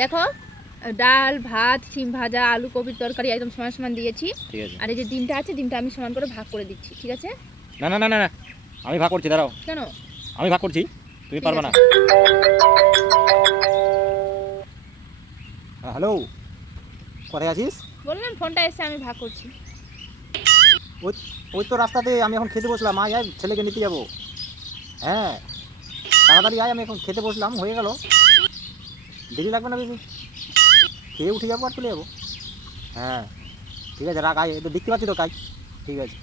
দেখো ডাল ভাত সিম ভাজা আলু কপির তরকারি একদম সমান সমান দিয়েছি। ঠিক আছে। আর এই যে ডিমটা আছে ডিমটা আমি সমান করে ভাগ করে দিচ্ছি ঠিক আছে? না না না না না আমি ভাগ করছি দাঁড়াও। কেন? আমি ভাগ করছি তুমি পারবে না। হ্যাঁ, হ্যালো কোথায় আছিস? বললাম ফোনটা এসে আমি ভাগ করছি। ওই ওই তো রাস্তাতে আমি এখন খেতে বসলাম আয় আয় ছেলেকে নিতে যাব। হ্যাঁ তাড়াতাড়ি আয় আমি এখন খেতে বসলাম হয়ে গেল। দেরি লাগবে না বেশি। খেয়ে উঠে যাব আর চলে যাব। হ্যাঁ ঠিক আছে রাখ আয় তো দেখতে পাচ্ছি তো কাজ। ঠিক আছে।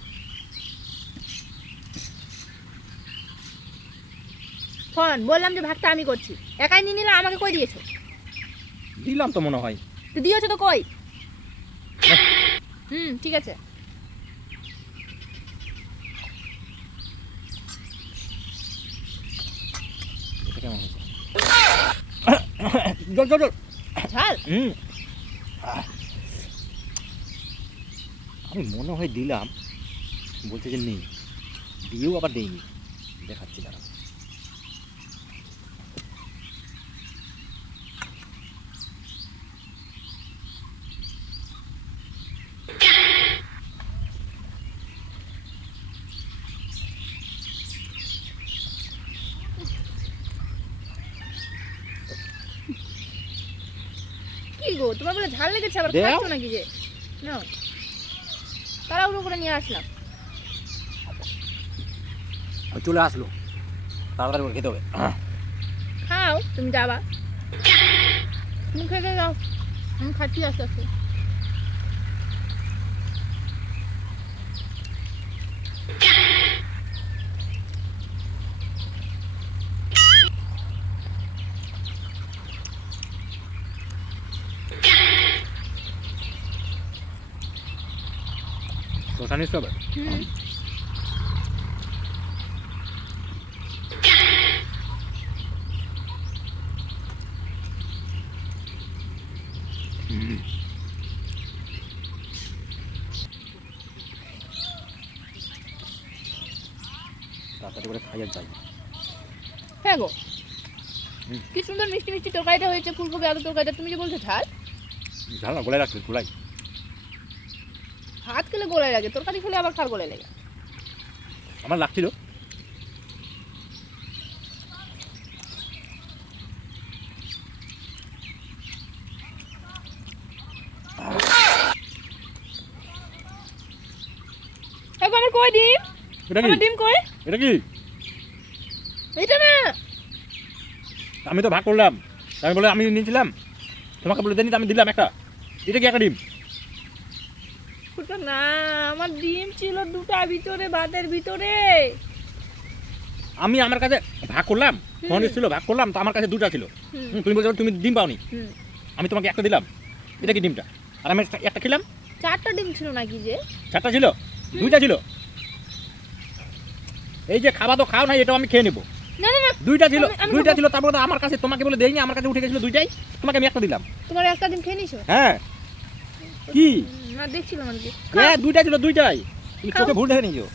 ফোন বললাম যে ভাগটা আমি করছি। একাই নিয়ে নিলে আমাকে কই দিয়েছ? দিলাম তো মনে হয়। তো দিয়েছ তো কই? হুম ঠিক আছে। কেমন হয়েছে? জল জল জল। ঝাল হুম। আমি মনে হয় দিলাম বলছে যে নেই। দিয়েও আবার দেয়নি দেখাচ্ছি দাঁড়া কি গো? তোমার বলে ঝাল লেগেছে আবার। খাচ্ছ নাকি যে? না তাড়াহুড়ো করে নিয়ে আসলাম। চলে আসলো। তাড়াতাড়ি করে খেতে হবে। খাও তুমি যাবা। তুমি খেয়ে যাও। আমি খাচ্ছি আস্তে আস্তে। হুম হুম। তাড়াতাড়ি করে খাই আর যাই হ্যাঁ গো। কি সুন্দর মিষ্টি মিষ্টি তরকারিটা হয়েছে ফুলকপি আলু তরকারিটা তুমি যে বলছো ঝাল ঝাল না গোলাই রাখছি গোলাই ভাত খেলে গোলায় লাগে তরকারি খেলে আবার খার গোলায় লাগে। আমার লাগছিল। আমার কই ডিম? এটা কি? ডিম কই? এটা কি? এটা না। আমি তো ভাগ করলাম। আমি বলে আমি নিয়েছিলাম। তোমাকে বলে দেনি আমি দিলাম একটা। এটা কি একটা ডিম? ওটা না আমার ডিম ছিল দুটা ভিতরে ভাতের ভিতরে। আমি আমার কাছে ভাগ করলাম ফোন। এসেছিল ভাগ করলাম তো আমার কাছে দুটা ছিল। তুমি বলছো তুমি ডিম পাওনি? আমি তোমাকে একটা দিলাম এটা কি ডিমটা? আর আমি একটা- খেলাম? চারটা ডিম ছিল নাকি যে? চারটা ছিল? দুইটা ছিল? এই যে খাওয়া তো খাও না এটাও আমি খেয়ে নেব। না না না। দুইটা ছিল দুইটা ছিল তারপরে আমার কাছে তোমাকে বলে দেয়নি আমার কাছে উঠে গেছিল দুইটাই তোমাকে আমি একটা দিলাম। তোমার একটা ডিম খেয়ে নিছো হ্যাঁ। কি? না দেখছিলাম আর কি হ্যাঁ দুইটা ছিল দুইটাই তুমি। চোখে ভুল দেখে নিয়েছো